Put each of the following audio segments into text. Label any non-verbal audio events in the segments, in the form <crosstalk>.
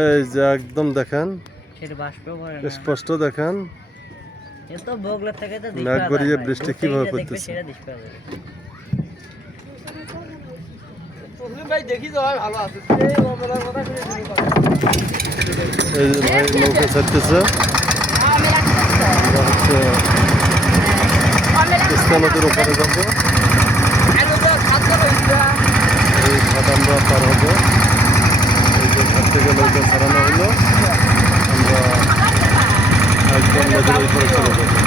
এই যে একদম দেখেন স্পষ্ট দেখেন। গড়িয়ে বৃষ্টি কীভাবে পড়তেছে। এই ভাই নৌকা ছাড়তেছে। নদীর ওপারে যাব এই ঘাট আমরা পার হব। এই যে ঘর থেকে নৌকা ছাড়ানো হলো। আমরা একদম নদীর ওই পারে চলে যাব।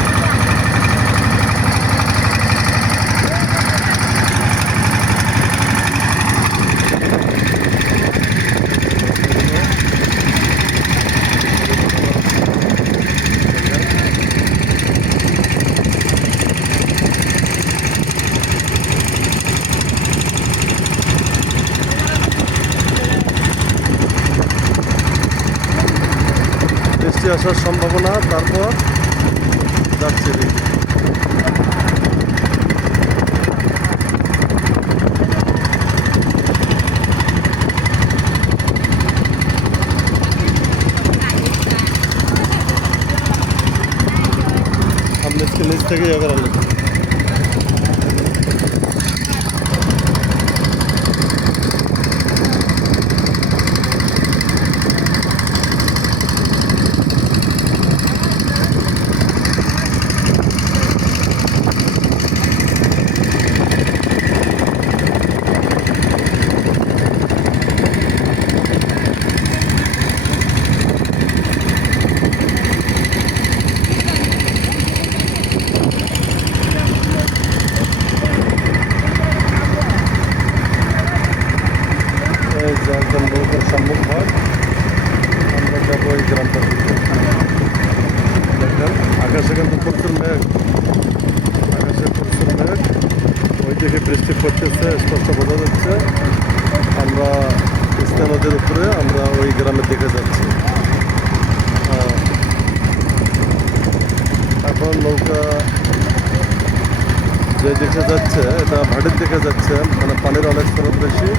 যে দেখে যাচ্ছে এটা ভাটির দিকে যাচ্ছে মানে পানির অনেক স্রোত বেশি।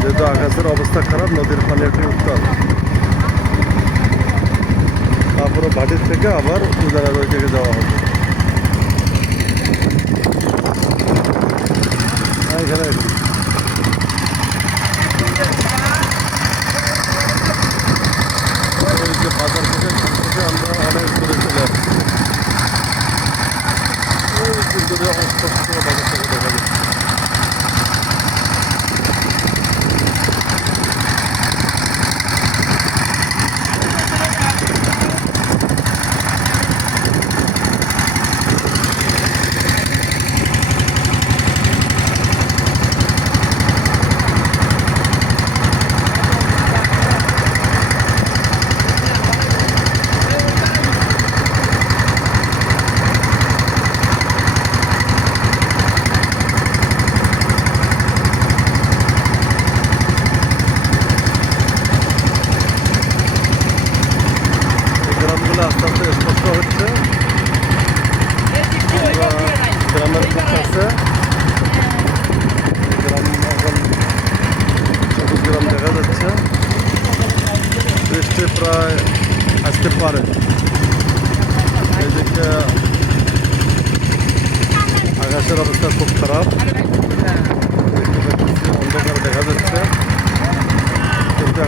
যেহেতু আকাশের অবস্থা খারাপ নদীর পানি একটু উত্তাল। তারপরে ভাটির থেকে আবার উজানের ওই দিকে যাওয়া হবে। হ্যাঁ, এখানে すいません。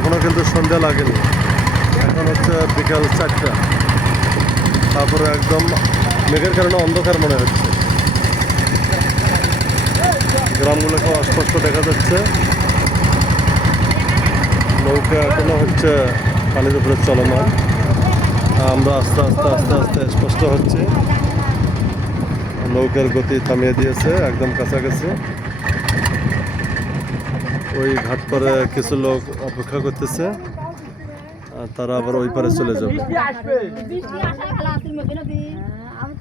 কিন্তু এখনও কিন্তু সন্ধ্যা লাগেনি। এখন হচ্ছে বিকাল চারটা। তারপরে একদম মেঘের কারণে অন্ধকার মনে হচ্ছে। গ্রামগুলোকে অস্পষ্ট দেখা যাচ্ছে। নৌকা এখনও হচ্ছে পানির উপরে চলমান। আমরা আস্তে আস্তে আস্তে আস্তে স্পষ্ট হচ্ছে। নৌকার গতি থামিয়ে দিয়েছে, একদম কাছাকাছি। ওই ঘাট পরে কিছু লোক অপেক্ষা করতেছে তারা আবার ওই পারে চলে যাবে।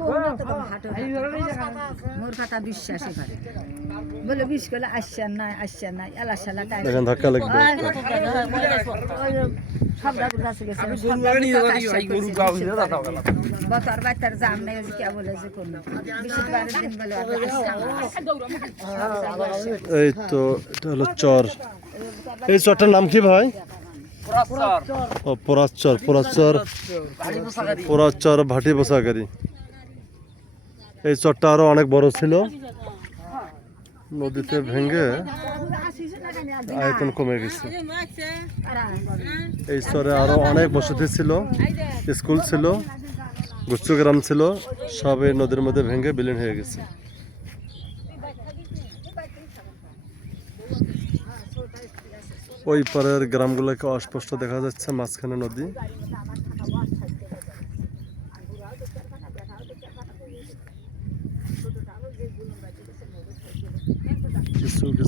আমি তো হাটে মোর কথা বিশ্বাসই করে বলে বিশ করলে আসছেন নাই আসছেন নাই এলা সালা টাইম ধাক্কা লাগবে। সব দাদুর কাছে গেছে বতর বাচ্চার জাম নেই কে বলে যে কোনো বিশেষ বারের দিন বলে এই তো এটা হলো চর। এই চরটার নাম কি ভাই? পোরাচর পোরাচর পোরাচর ভাটি বসাগারি এই চরটা আরও অনেক বড় ছিল। নদীতে ভেঙে আয়তন কমে গেছে। এই চরে আরও অনেক বসতি ছিল, স্কুল ছিল গুচ্ছু গ্রাম ছিল, সব এই নদীর মধ্যে ভেঙে বিলীন হয়ে গেছে। ওই পারের গ্রামগুলোকে অস্পষ্ট দেখা যাচ্ছে, মাঝখানে নদী।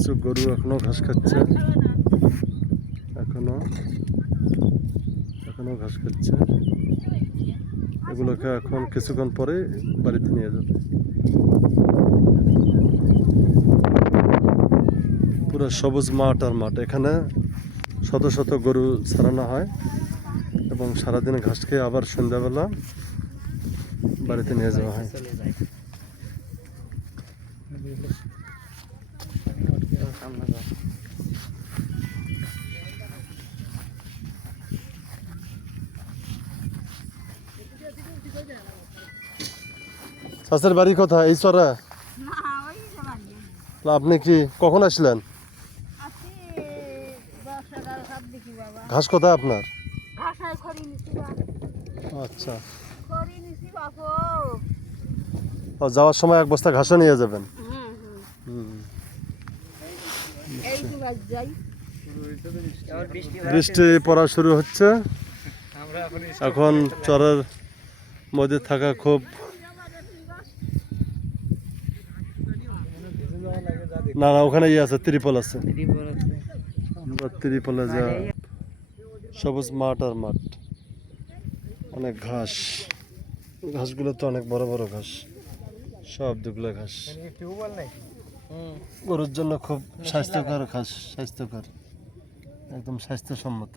কিছু গরু এখনও ঘাস খাচ্ছে। এখনও এখনও ঘাস খাচ্ছে। এগুলোকে এখন কিছুক্ষণ পরে বাড়িতে নিয়ে যাবে। পুরো সবুজ মাঠ আর মাঠ। এখানে শত শত গরু ছাড়ানো হয় এবং সারাদিন ঘাস খেয়ে আবার সন্ধ্যাবেলা বাড়িতে নিয়ে যাওয়া হয়। চাষের বাড়ি কোথায়? এই চরে? আপনি কি কখন আসলেন? ঘাস কোথায় আপনার? আচ্ছা। যাওয়ার সময় এক বস্তা ঘাসও নিয়ে যাবেন? বৃষ্টি বৃষ্টি পড়া শুরু হচ্ছে। এখন চরের মধ্যে থাকা খুব না না ওখানে ইয়ে আছে ত্রিপল আছে। আমরা ত্রিপলে যা সবুজ মাঠ আর মাঠ। অনেক ঘাস। ঘাসগুলো তো অনেক বড় বড় ঘাস। সব দুগুলো ঘাস। গরুর জন্য খুব স্বাস্থ্যকর ঘাস স্বাস্থ্যকর। একদম স্বাস্থ্যসম্মত।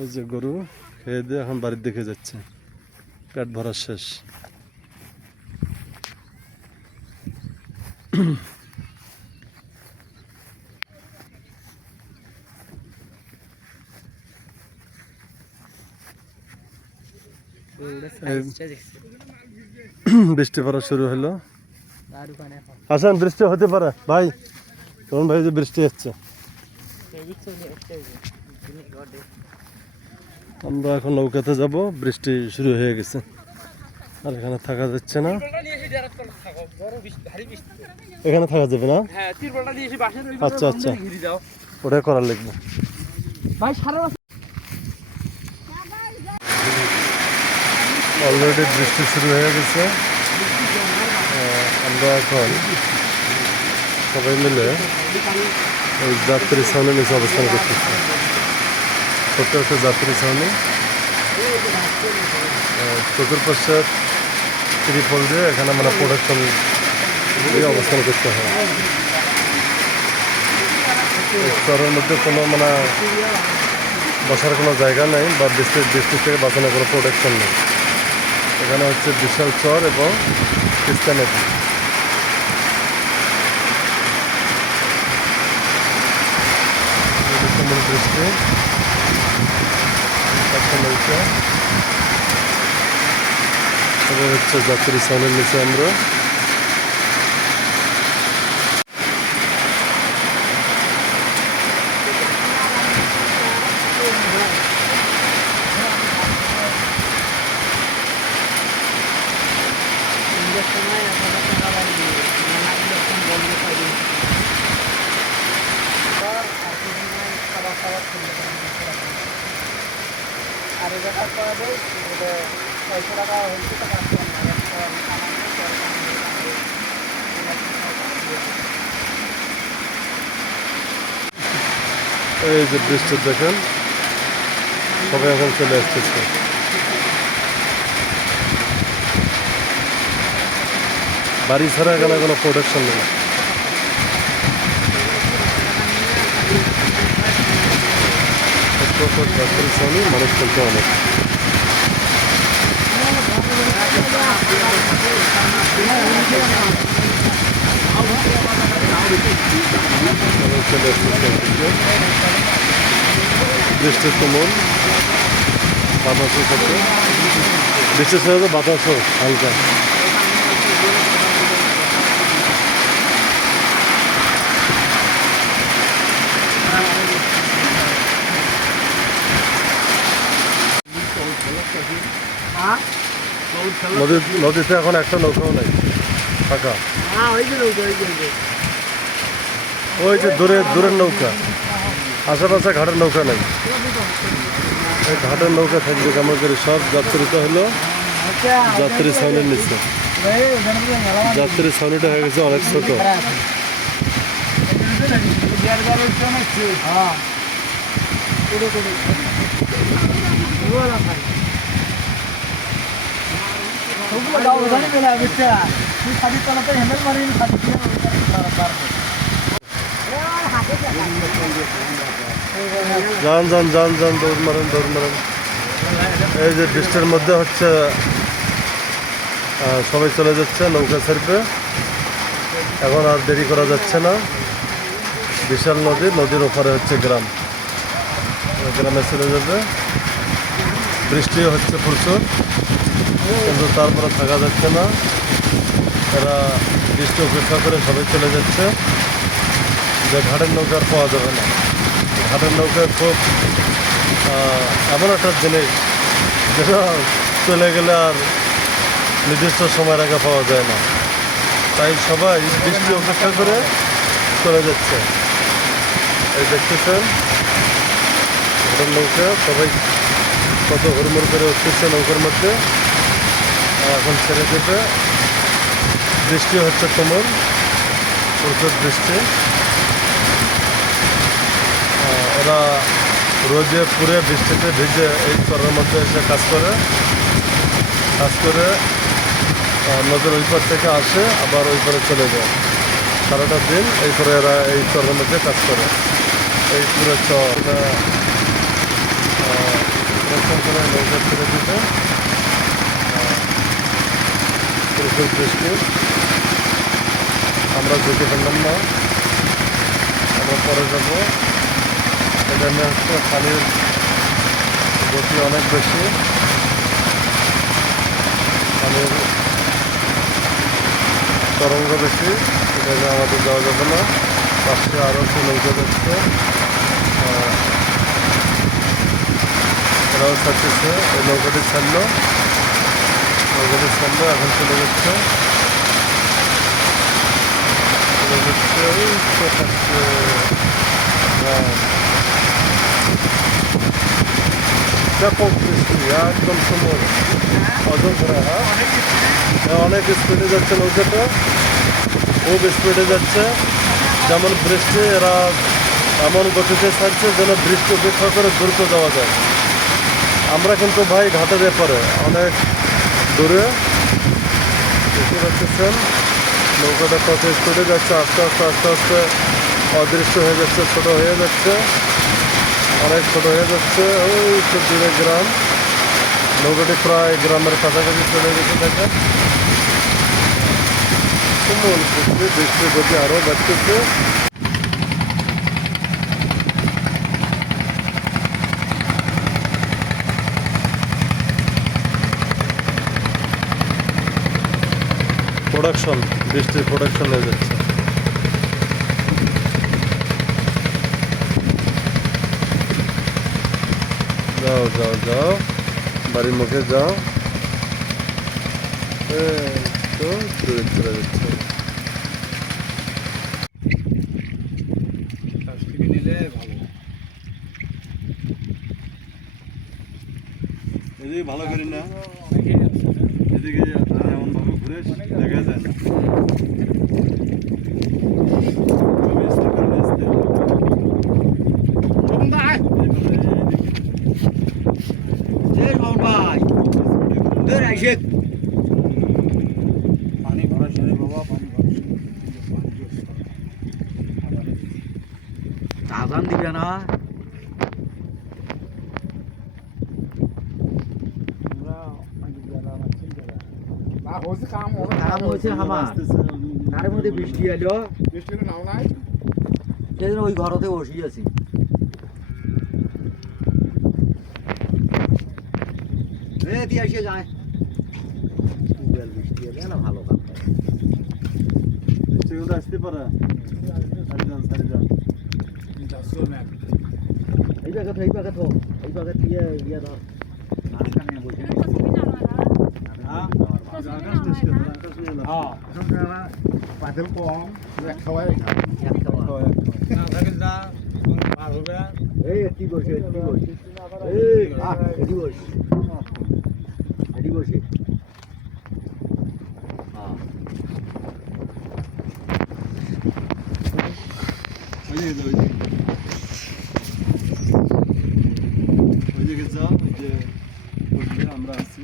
এই যে গরু। খেয়ে দিয়ে এখন বাড়ির দিকে যাচ্ছে। পেট ভরা শেষ। <coughs> বৃষ্টি পড়া শুরু হলো। আসেন বৃষ্টি হতে পারে? ভাই তখন ভাই যে বৃষ্টি হচ্ছে এদিক চলে এসছে ওই যে জিনিস ঘটে আমরা এখন নৌকাতে যাব, বৃষ্টি শুরু হয়ে গেছে। আর এখানে থাকা যাচ্ছে না। এখানে থাকা যাবে না? আচ্ছা আচ্ছা। ওটাই করার সারা অলরেডি বৃষ্টি শুরু হয়ে গেছে। আমরা এখন সবাই মিলে ওই যাত্রী ছাউনি নিচে অবস্থান করতেছি। একটা যাত্রী ছাউনি আহ, চতুর্পাশে ত্রিপল দিয়ে এখানে মানে প্রোডাকশন অবস্থান করতে হয়। চরের মধ্যে কোনো মানে বসার কোনো জায়গা নেই বা বৃষ্টি বৃষ্টি থেকে বাঁচানোর কোনো প্রোটেকশন নেই। এখানে হচ্ছে বিশাল চর এবং তিস্তা নদী। একটা নৌকা হচ্ছে যাত্রী সামনের নিচে আমরা সময় আপনারা টাকা লাগবে নানা ইলেকশন বন্ধ থাকবে খাবার খাবার খুলতে আর এটা কাজ করা যায় এটা ছয়শো টাকা হচ্ছে টাকা এই যে বৃষ্টি দেখেন, সবাই এখন চলে আসছে বাড়ি ছাড়া এখানে কোনো প্রোটেকশন নেই। মানুষ চলতে অনেক চলে আসছে বৃষ্টির বাতাসের সাথে বৃষ্টির সাথে বাতাসও হালকা নদী নদীতে এখন একটা নৌকাও নাই। ফাঁকা। ওই যে দূরে, দূরের নৌকা। আশেপাশে ঘাটের নৌকা নেই। এই ঘাটের নৌকা থাকবে কেমন করে সব যাত্রীটা হলো যাত্রী ছাউনির নিচে। যাত্রী ছাউনিটা হয়ে গেছে অনেক ছোট। যান যান যান যান, দৌড় মারেন দৌড় মারেন। এই যে বৃষ্টির মধ্যে হচ্ছে সবাই চলে যাচ্ছে নৌকা ছেড়ে এখন আর দেরি করা যাচ্ছে না। বিশাল নদী, নদীর ওপারে হচ্ছে গ্রাম। গ্রামে চলে যাবে। বৃষ্টি হচ্ছে প্রচুর, কিন্তু তারপরে থাকা যাচ্ছে না। এরা বৃষ্টি উপেক্ষা করে সবাই চলে যাচ্ছে। যে ঘাটের নৌকা আর পাওয়া যাবে না। ঘাটের নৌকা খুব এমন একটা জিনিস যেটা চলে গেলে আর নির্দিষ্ট সময়ের আগে পাওয়া যায় না। তাই সবাই বৃষ্টি অপেক্ষা করে চলে যাচ্ছে। এই দেখতেছেন, ঘাটের নৌকা, সবাই কত হুড়মুড় করে উঠতেছে নৌকার মধ্যে। এখন ছেড়ে দেবে। বৃষ্টি হচ্ছে তোমার প্রচুর বৃষ্টি ওরা রোদে পুরে বৃষ্টিতে ভিজে এই করার মধ্যে এসে কাজ করে। কাজ করে নদীর ওই পার থেকে আসে, আবার ওই পারে চলে যায়। সারাটা দিন এই করে এরা এই চরের মধ্যে কাজ করে। এই পুরো চর ছেড়ে দিতে। প্রচুর বৃষ্টি। আমরা যেতে পারলাম না। আমরা পরে যাব। এখানে হচ্ছে পানির গতি অনেক বেশি। পানির তরঙ্গ বেশি সেখানে আমাদের যাওয়া যাবে না। পাশে আরও একটু নৌকা আহ, এরাও ছাড়তেছে। এই নৌকাটি ছাড়লো। নৌকাটি ছাড়লো এখন চলে যাচ্ছে। চলে যাচ্ছে হ্যাঁ বৃষ্টি একদম হ্যাঁ, অনেক স্পিডে যাচ্ছে নৌকাটা খুব স্পিডে যাচ্ছে যেমন বৃষ্টি এরা এমন গতিতে ছাড়ছে যেন বৃষ্টি উপেক্ষা করে দ্রুত যাওয়া যায় আমরা কিন্তু ভাই ঘাটের ব্যাপারে অনেক দূরে দেখতে পাচ্ছেন নৌকাটা কত স্পিডে যাচ্ছে আস্তে আস্তে আস্তে আস্তে অদৃশ্য হয়ে যাচ্ছে ছোটো হয়ে যাচ্ছে অনেক ছোট হয়ে যাচ্ছে। ওই দূরে গ্রাম। নৌকাটি প্রায় গ্রামের কাছাকাছি চলে গেছে, দেখেন। তুমুল বৃষ্টি, বৃষ্টির গতি আরও বাড়তেছে। প্রোডাকশন বৃষ্টির প্রোডাকশন হয়ে যাচ্ছে। যাও যাও যাও। বাড়ির মুখে যাও। তো দূরে চলে যাচ্ছে ভালো করি না। এদিকে এমন ভাবে ঘুরে দেখা যায় না তবে আস্তে করে আস্তে। পানি ভরসা রে বাবা পানি ভরসা আজান দিবে না আমরা আম ও আম হয়েছে হামা। তার মধ্যে বৃষ্টি এলো। বৃষ্টি হলে নাও নাই। সেদিন ওই ঘরতে বসি আছি। দিয়ে এসে যায়। বৃষ্টি এলে না ভালো কাম করে। সেগুলো আসতে পারে। সারিজান সারিজান যাচ্ছে না এই তো এই জায়গা তো। এই জায়গা দিয়ে ইয়ে ধর। দেশকে নিয়ে হ্যাঁ? এখন পাতেল কম এক খাওয়াই এই একটি বসে একটি বসে এই এটি বসে এটি বসে হ্যাঁ ওই দিকে যাও, ওই দিকে। ওই দিকে যাও ওই যে বসবে আমরা আছি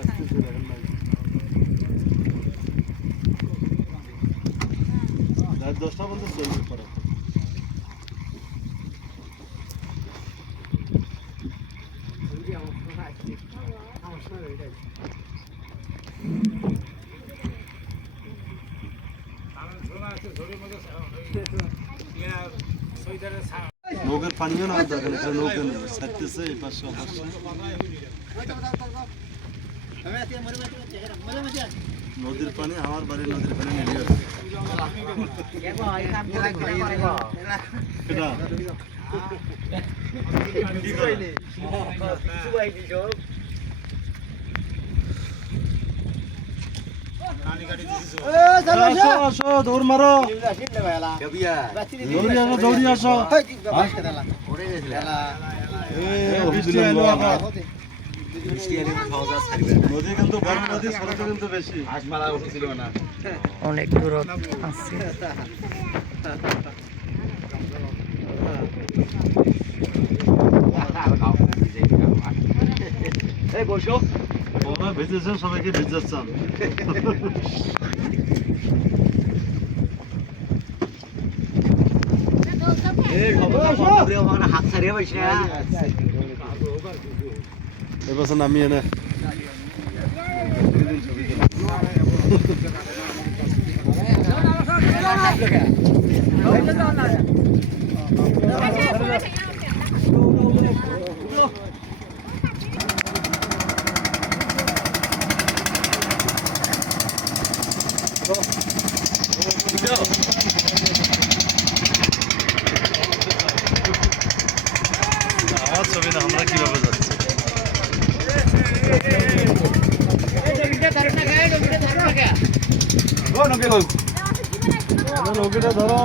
আসতেছে দেখেন না রাত চলবে পরে। নৌকার পানিও না দেখেন এখানে নৌকা নেই। ছাড়তেছে এই পাশে অপাশে নদীর পানি আমার বাড়ির নদীর পানি মিলিয়ে? আসো দৌড় মারো দৌড়ি আসো দৌড়ি আসো। অনেক দূরত আছে। ভেজেছেন সবাইকে ভেজাচ্ছেন হাত ছাড়িয়ে বসে এবছর নামিয়ে নে আমার ছবি না আমরা কীভাবে যাচ্ছি নৌকিটা ধরো।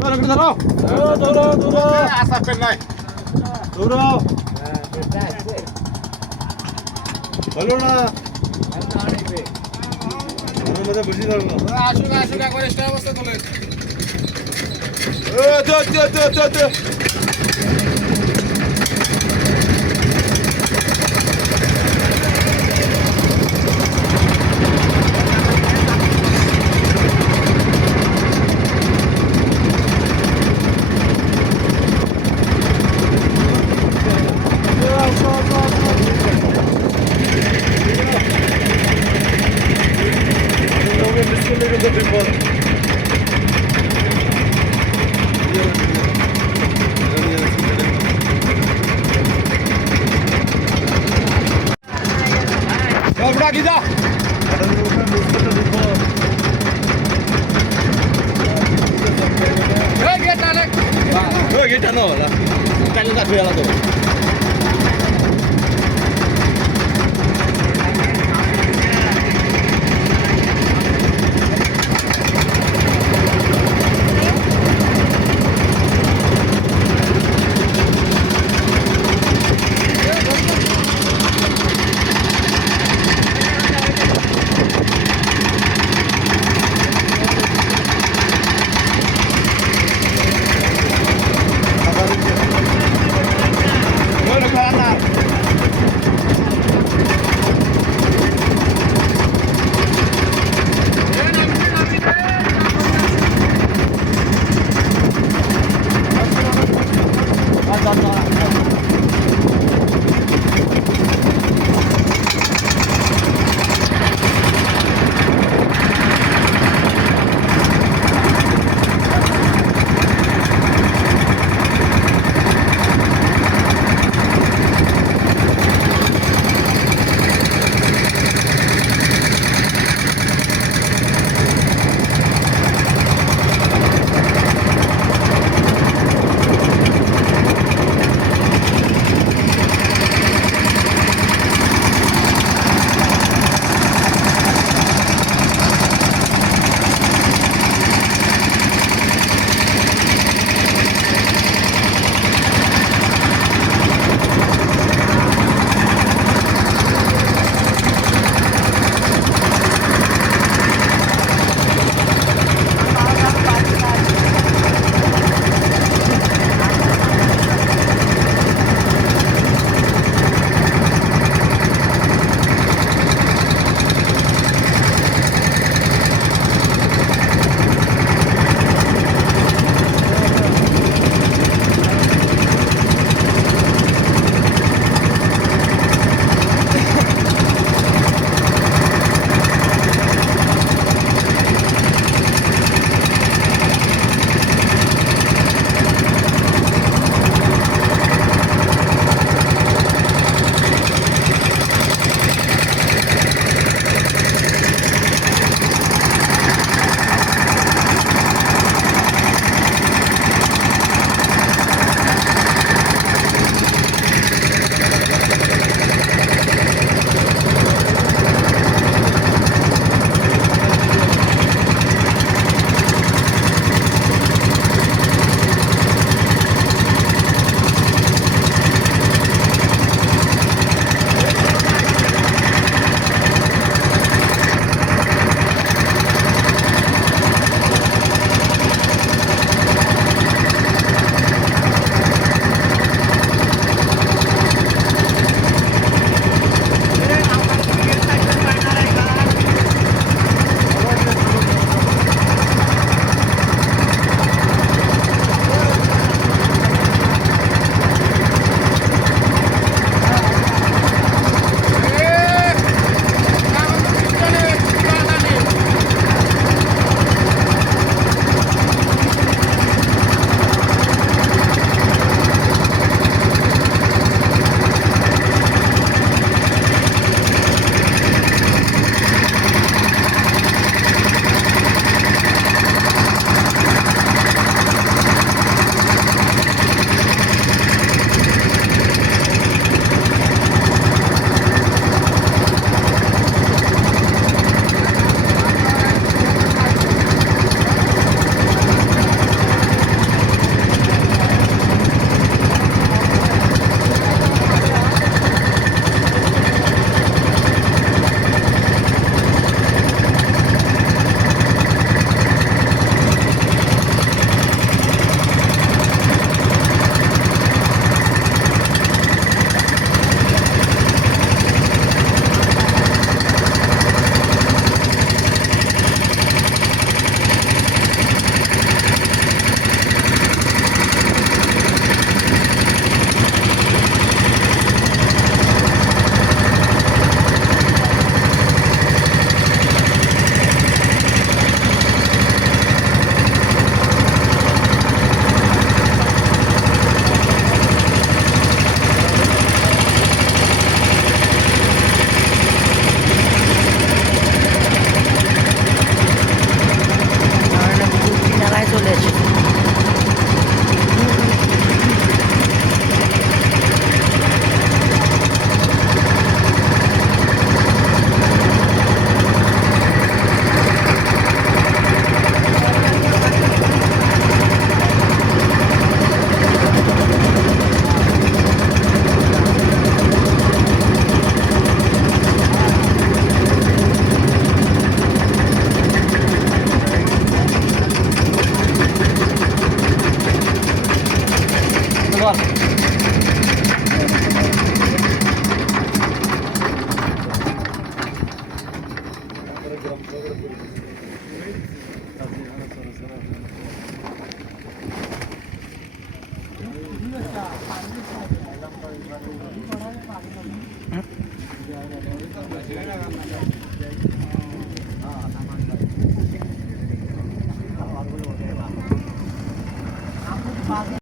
ধরো ধরো ধরো। আশা পেন নাই ধরো হলো না বুঝি ধরো না আসুন আসুন একবার স্টার অবস্থা চলে।